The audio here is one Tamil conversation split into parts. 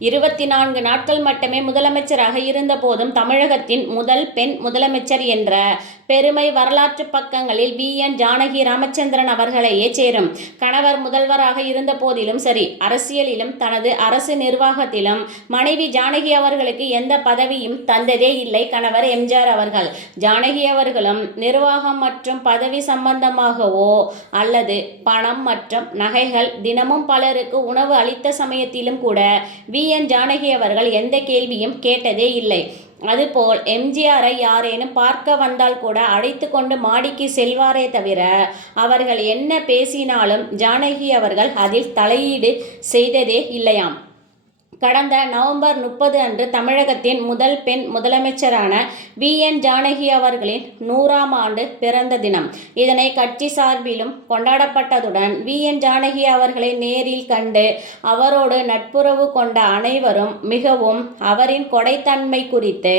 24 நாட்கள் மட்டுமே முதலமைச்சராக இருந்தபோதும் தமிழகத்தின் முதல் பெண் முதலமைச்சர் என்ற பெருமை வரலாற்று பக்கங்களில் வி.என். ஜானகி ராமச்சந்திரன் அவர்களையே சேரும். கணவர் முதல்வராக இருந்த போதிலும் சரி, அரசியலிலும் தனது அரசு நிர்வாகத்திலும் மனைவி ஜானகி அவர்களுக்கு எந்த பதவியும் தந்ததே இல்லை கணவர் எம்.ஜி.ஆர். அவர்கள். ஜானகி அவர்களும் நிர்வாகம் மற்றும் பதவி சம்பந்தமாகவோ அல்லது பணம் மற்றும் நகைகள் தினமும் பலருக்கு உணவு அளித்த சமயத்திலும் கூட வி.என். ஜானகி அவர்கள் எந்த கேள்வியும் கேட்டதே இல்லை. அதுபோல் எம்.ஜி.ஆரை யாரேனும் பார்க்க வந்தால் கூட அழைத்து கொண்டு மாடிக்கு செல்வாரே தவிர அவர்கள் என்ன பேசினாலும் ஜானகி அவர்கள் அதில் தலையீடு செய்ததே இல்லையாம். கடந்த நவம்பர் 30 அன்று தமிழகத்தின் முதல் பெண் முதலமைச்சரான வி.என். ஜானகி அவர்களின் 100ஆம் ஆண்டு பிறந்த தினம். இதனை கட்சி சார்பிலும் கொண்டாடப்பட்டதுடன் வி.என். ஜானகி அவர்களை நேரில் கண்டு அவரோடு நட்புறவு கொண்ட அனைவரும் மிகவும் அவரின் கொடைத்தன்மை குறித்து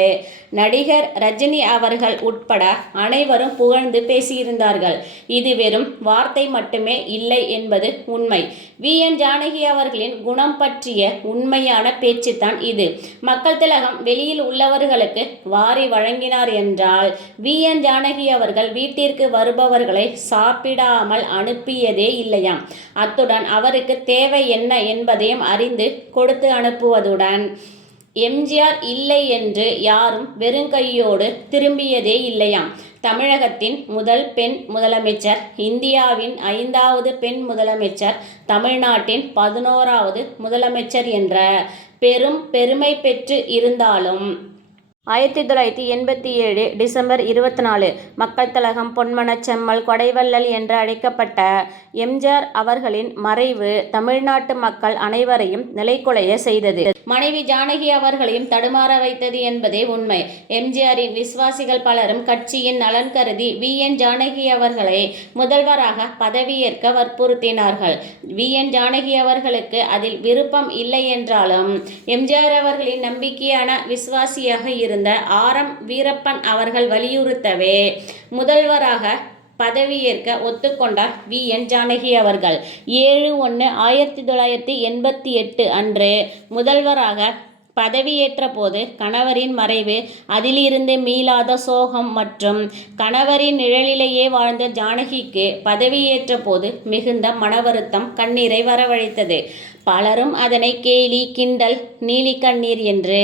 நடிகர் ரஜினி அவர்கள் உட்பட அனைவரும் புகழ்ந்து பேசியிருந்தார்கள். இது வெறும் வார்த்தை மட்டுமே இல்லை என்பது உண்மை. வி.என். ஜானகி அவர்களின் குணம் பற்றிய உண்மையான பேச்சுத்தான் இது. மக்கள் திலகம் வெளியில் உள்ளவர்களுக்கு வாரி வழங்கினார் என்றால் வி.என். ஜானகி அவர்கள் வீட்டிற்கு வருபவர்களை சாப்பிடாமல் அனுப்பியதே இல்லையாம். அத்துடன் அவருக்கு தேவை என்ன என்பதையும் அறிந்து கொடுத்து அனுப்புவதுடன் எம்.ஜி.ஆர். இல்லை என்று யாரும் வெறுங்கையோடு திரும்பியதே இல்லையாம். தமிழகத்தின் முதல் பெண் முதலமைச்சர், இந்தியாவின் 5வது பெண் முதலமைச்சர், தமிழ்நாட்டின் 11வது முதலமைச்சர் என்ற பெருமை பெற்று இருந்தாலும் 1987 டிசம்பர் 24 மக்கள் திலகம், பொன்மனச் செம்மல், கொடைவள்ளல் என்று அழைக்கப்பட்ட எம்.ஜி.ஆர். அவர்களின் மறைவு தமிழ்நாட்டு மக்கள் அனைவரையும் நிலைகுலைய செய்தது. மனைவி ஜானகி அவர்களையும் தடுமாற வைத்தது என்பதே உண்மை. எம்.ஜி.ஆரின் விசுவாசிகள் பலரும் கட்சியின் நலன் கருதி வி.என். ஜானகி அவர்களை முதல்வராக பதவியேற்க வற்புறுத்தினார்கள். வி.என். ஜானகி அவர்களுக்கு அதில் விருப்பம் இல்லை என்றாலும் எம்.ஜி.ஆர். அவர்களின் நம்பிக்கையான விசுவாசியாக இருந்த ஆர்.எம். வீரப்பன் அவர்கள் வலியுறுத்தவே முதல்வராக பதவியேற்க ஒத்துக்கொண்டார் வி.என். ஜானகி அவர்கள். 7/1/1988 அன்று முதல்வராக பதவியேற்ற போது கணவரின் மறைவு, அதிலிருந்து மீளாத சோகம் மற்றும் கணவரின் நிழலிலேயே வாழ்ந்த ஜானகிக்கு பதவியேற்ற போது மிகுந்த மனவருத்தம், கண்ணீரை வரவழைத்தது. பலரும் அதனை கேலி, கிண்டல், நீலி கண்ணீர் என்று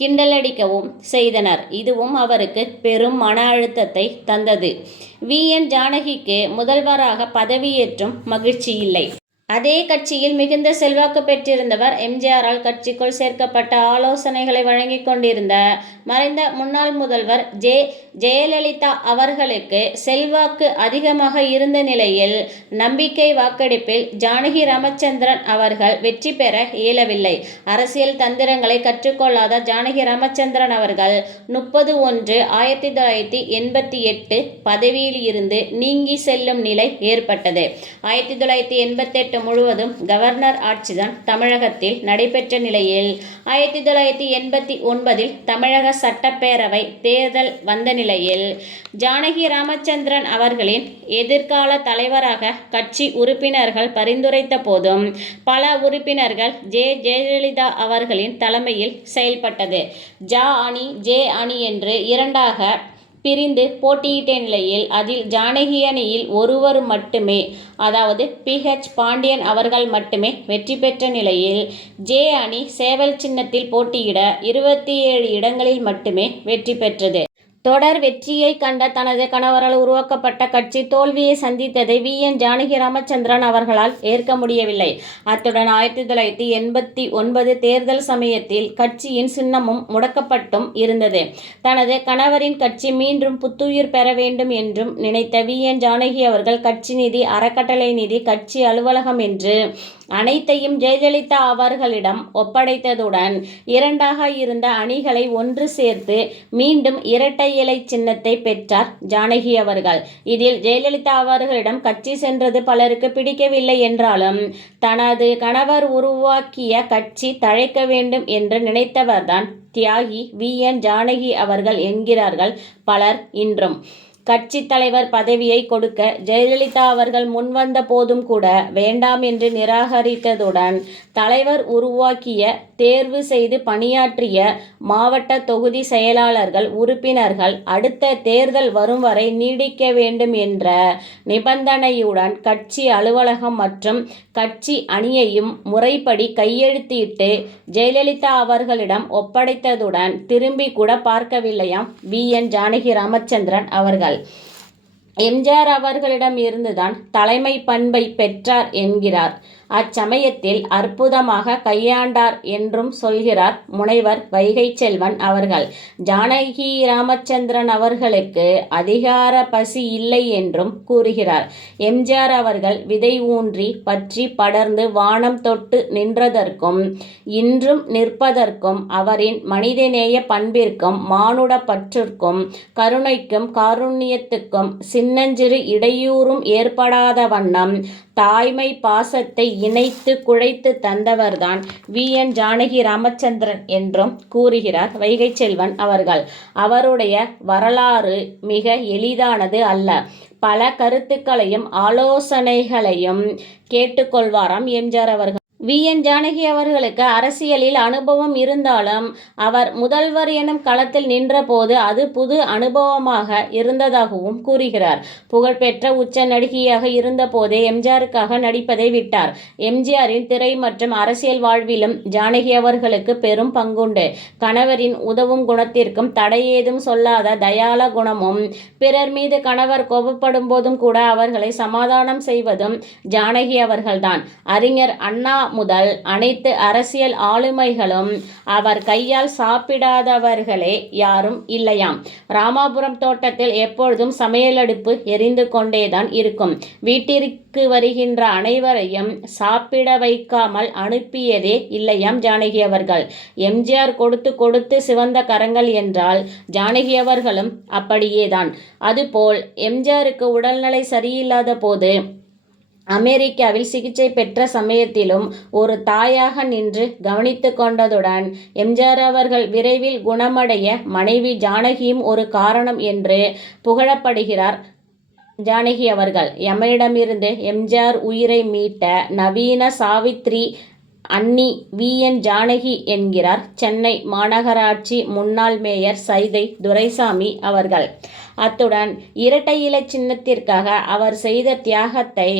கிண்டலடிக்கவும் செய்தனர். இதுவும் அவருக்கு பெரும் மன அழுத்தத்தை தந்தது. வி.என். ஜானகிக்கு முதல்வராக பதவியேற்றும் மகிழ்ச்சி இல்லை. அதே கட்சியில் மிகுந்த செல்வாக்கு பெற்றிருந்தவர் எம்.ஜி.ஆரால் கட்சிக்குள் சேர்க்கப்பட்ட ஆலோசனைகளை வழங்கிக் கொண்டிருந்த மறைந்த முன்னாள் முதல்வர் ஜெயலலிதா அவர்களுக்கு செல்வாக்கு அதிகமாக இருந்த நிலையில் நம்பிக்கை வாக்கெடுப்பில் ஜானகி ராமச்சந்திரன் அவர்கள் வெற்றி பெற இயலவில்லை. அரசியல் தந்திரங்களை கற்றுக்கொள்ளாத ஜானகி ராமச்சந்திரன் அவர்கள் 30/1/1988 பதவியில் இருந்து நீங்கி செல்லும் நிலை ஏற்பட்டது. 1988 முழுவதும் கவர்னர் ஆட்சிதான் தமிழகத்தில் நடைபெற்ற நிலையில் 1989 தமிழக சட்டப்பேரவை தேர்தல் வந்த நிலையில் ஜானகி ராமச்சந்திரன் அவர்களின் எதிர்கால தலைவராக கட்சி உறுப்பினர்கள் பரிந்துரைத்த போதும் பல உறுப்பினர்கள் ஜெயலலிதா அவர்களின் தலைமையில் செயல்பட்டது. ஜ அணி, ஜே அணி என்று இரண்டாக பிரிந்து போட்டியிட்ட நிலையில் அதில் ஜானகி அணியில் ஒருவர் மட்டுமே, அதாவது பி.ஹெச். பாண்டியன் அவர்கள் மட்டுமே வெற்றி பெற்ற நிலையில் ஜே அணி சேவல் சின்னத்தில் போட்டியிட 27 இடங்களில் மட்டுமே வெற்றி பெற்றது. தொடர் வெற்றியை கண்ட தனது கணவரால் உருவாக்கப்பட்ட கட்சி தோல்வியை சந்தித்ததை வி.என். ஜானகி ராமச்சந்திரன் அவர்களால் ஏற்க முடியவில்லை. அத்துடன் 1989 தேர்தல் சமயத்தில் கட்சியின் சின்னமும் முடக்கப்பட்டும் இருந்தது. தனது கணவரின் கட்சி மீண்டும் புத்துயிர் பெற வேண்டும் என்றும் நினைத்த வி.என். ஜானகி அவர்கள் கட்சி நிதி, அறக்கட்டளை நிதி, கட்சி அலுவலகம் என்று அனைத்தையும் ஜெயலலிதா அவர்களிடம் ஒப்படைத்ததுடன் இரண்டாக இருந்த அணிகளை ஒன்று சேர்த்து மீண்டும் இரட்டை இலை சின்னத்தை பெற்றார் ஜானகி அவர்கள். இதில் ஜெயலலிதா அவர்களிடம் கட்சி சென்றது பலருக்கு பிடிக்கவில்லை என்றாலும் தனது கணவர் உருவாக்கிய கட்சி தழைக்க வேண்டும் என்று நினைத்தவர்தான் தியாகி வி.என். ஜானகி அவர்கள் என்கிறார்கள் பலர் இன்றும். கட்சி தலைவர் பதவியை கொடுக்க ஜெயலலிதா அவர்கள் முன்வந்த போதும் கூட வேண்டாம் என்று நிராகரித்ததுடன், தலைவர் உருவாக்கிய, தேர்வு செய்து பணியாற்றிய மாவட்ட தொகுதி செயலாளர்கள், உறுப்பினர்கள் அடுத்த தேர்தல் வரும் வரை நீடிக்க வேண்டும் என்ற நிபந்தனையுடன் கட்சி அலுவலகம் மற்றும் கட்சி அணியையும் முறைப்படி கையெழுத்திட்டு ஜெயலலிதா அவர்களிடம் ஒப்படைத்ததுடன் திரும்பி கூட பார்க்கவில்லையாம் VN ஜானகி ராமச்சந்திரன் அவர்கள். எம்ஜிஆர் அவர்களிடம் இருந்துதான் தலைமை பண்பை பெற்றார் என்கிறார். அச்சமயத்தில் அற்புதமாக கையாண்டார் என்றும் சொல்கிறார் முனைவர் வைகை செல்வன் அவர்கள். ஜானகி ராமச்சந்திரன் அவர்களுக்கு அதிகார பசி இல்லை என்றும் கூறுகிறார். எம்ஜிஆர் அவர்கள் விதை ஊன்றி பற்றி படர்ந்து வானம் தொட்டு நின்றதற்கும் இன்றும் நிற்பதற்கும் அவரின் மனிதநேய பண்பிற்கும் மானுட பற்றிற்கும் கருணைக்கும் காருண்யத்துக்கும் சின்னஞ்சிறு இடையூறும் ஏற்படாத வண்ணம் தாய்மை பாசத்தை இணைத்து குழைத்து தந்தவர்தான் VN ஜானகி ராமச்சந்திரன் என்றும் கூறுகிறார் வைகை செல்வன் அவர்கள். அவருடைய வரலாறு மிக எளிதானது அல்ல. பல கருத்துக்களையும் ஆலோசனைகளையும் கேட்டுக்கொள்வாராம் எம்ஜிஆர் அவர்கள். VN ஜானகி அவர்களுக்கு அரசியலில் அனுபவம் இருந்தாலும் அவர் முதல்வர் எனும் களத்தில் நின்றபோது அது புது அனுபவமாக இருந்ததாகவும் கூறுகிறார். புகழ்பெற்ற உச்ச நடிகையாக இருந்தபோதே எம்ஜிஆருக்காக நடிப்பதை விட்டார். எம்ஜிஆரின் திரை மற்றும் அரசியல் வாழ்விலும் ஜானகி அவர்களுக்கு பெரும் பங்குண்டு. கணவரின் உதவும் குணத்திற்கும் தடையேதும் சொல்லாத தயால குணமும், பிறர் மீது கணவர் கோபப்படும் போதும் கூட அவர்களை சமாதானம் செய்வதும் ஜானகி அவர்கள்தான். அறிஞர் அண்ணா முதல் அனைத்து அரசியல் ஆளுமைகளும் அவர் கையால் சாப்பிடாதவர்களே யாரும் இல்லையாம். ராமாபுரம் தோட்டத்தில் எப்பொழுதும் சமையலடுப்பு எரிந்து கொண்டேதான் இருக்கும். வீட்டிற்கு வருகின்ற அனைவரையும் சாப்பிட வைக்காமல் அனுப்பியதே இல்லையாம் ஜானகி அவர்கள். எம்ஜிஆர் கொடுத்து கொடுத்து சிவந்த கரங்கள் என்றால் ஜானகி அவர்களும் அப்படியேதான். அதுபோல் எம்ஜிஆருக்கு உடல்நிலை சரியில்லாத போது அமெரிக்காவில் சிகிச்சை பெற்ற சமயத்திலும் ஒரு தாயாக நின்று கவனித்து கொண்டதுடன் எம்ஜிஆர் அவர்கள் விரைவில் குணமடைய மனைவி ஜானகியும் ஒரு காரணம் என்று புகழப்படுகிறார் ஜானகி அவர்கள். எமனிடமிருந்து எம்ஜிஆர் உயிரை மீட்ட நவீன சாவித்ரி அன்னி VN ஜானகி என்கிறார் சென்னை மாநகராட்சி முன்னாள் மேயர் சைதை துரைசாமி அவர்கள். அத்துடன் இரட்டை இலை சின்னத்திற்காக அவர் செய்த தியாகத்தை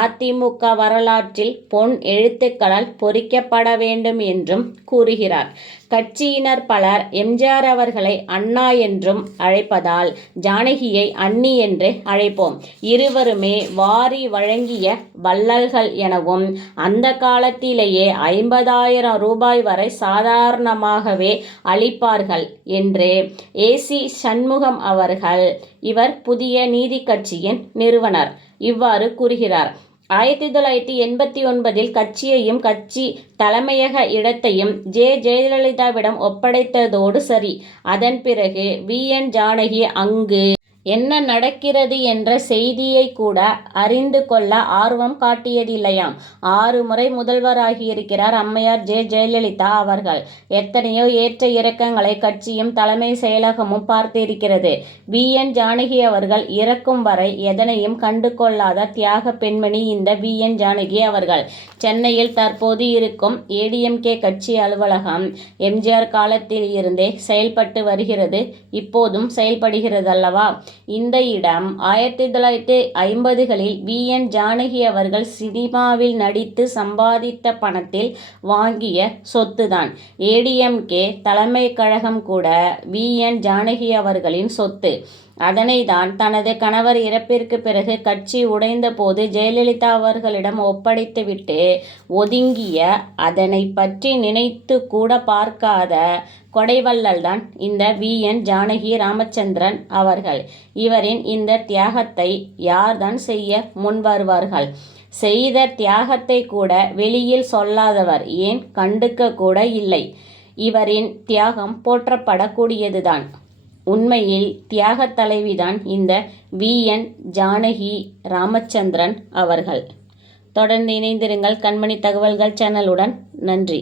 அதிமுக வரலாற்றில் பொன் எழுத்துக்களால் பொறிக்கப்பட வேண்டும் என்றும் கூறுகிறார். கட்சியினர் பலர் எம்ஜிஆர் அவர்களை அண்ணா என்றும் அழைப்பதால் ஜானகியை அண்ணி என்று அழைப்போம். இருவருமே வாரி வழங்கிய வள்ளல்கள் எனவும் அந்த காலத்திலேயே 50,000 ரூபாய் வரை சாதாரணமாகவே அளிப்பார்கள் என்று AC சண்முகம் அவர்கள், இவர் புதிய நீதி கட்சியின் நிறுவனர், இவ்வாறு கூறுகிறார். 1989 கட்சியையும் கட்சி தலைமையக இடத்தையும் ஜெயலலிதாவிடம் ஒப்படைத்ததோடு சரி. அதன் பிறகு VN ஜானகி அங்கு என்ன நடக்கிறது என்ற செய்தியை கூட அறிந்து கொள்ள ஆர்வம் காட்டியதில்லையாம். 6 முறை முதல்வராகியிருக்கிறார் அம்மையார் ஜெயலலிதா அவர்கள். எத்தனையோ ஏற்ற இறக்கங்களை கட்சியும் தலைமை செயலகமும் பார்த்திருக்கிறது. VN ஜானகி அவர்கள் இறக்கும் வரை எதனையும் கண்டு கொள்ளாத தியாக பெண்மணி இந்த VN ஜானகி அவர்கள். சென்னையில் தற்போது இருக்கும் ADMK கட்சி அலுவலகம் எம்ஜிஆர் காலத்தில் இருந்தே செயல்பட்டு வருகிறது. இப்போதும் செயல்படுகிறதல்லவா. இந்த இடம் 1950களில் VN ஜானகி அவர்கள் சினிமாவில் நடித்து சம்பாதித்த பணத்தில் வாங்கிய சொத்துதான். ADMK தலைமை கழகம் கூட VN ஜானகி அவர்களின் சொத்து. அதனை தான் தனது கணவர் இறப்பிற்கு பிறகு கட்சி உடைந்த போது ஜெயலலிதா அவர்களிடம் ஒப்படைத்துவிட்டு ஒதுங்கிய, அதனை பற்றி நினைத்து கூட பார்க்காத கொடைவள்ளல் தான் இந்த VN ஜானகி ராமச்சந்திரன் அவர்கள். இவரின் இந்த தியாகத்தை யார்தான் செய்ய முன் வருவார்கள்? செய்த தியாகத்தை கூட வெளியில் சொல்லாதவர், ஏன் கண்டுக்க கூட இல்லை. இவரின் தியாகம் போற்றப்படக்கூடியதுதான். உண்மையில் தியாக தலைவிதான் இந்த VN ஜானகி ராமச்சந்திரன் அவர்கள். தொடர்ந்து இணைந்திருங்கள் கண்மணி தகவல்கள் சேனலுடன். நன்றி.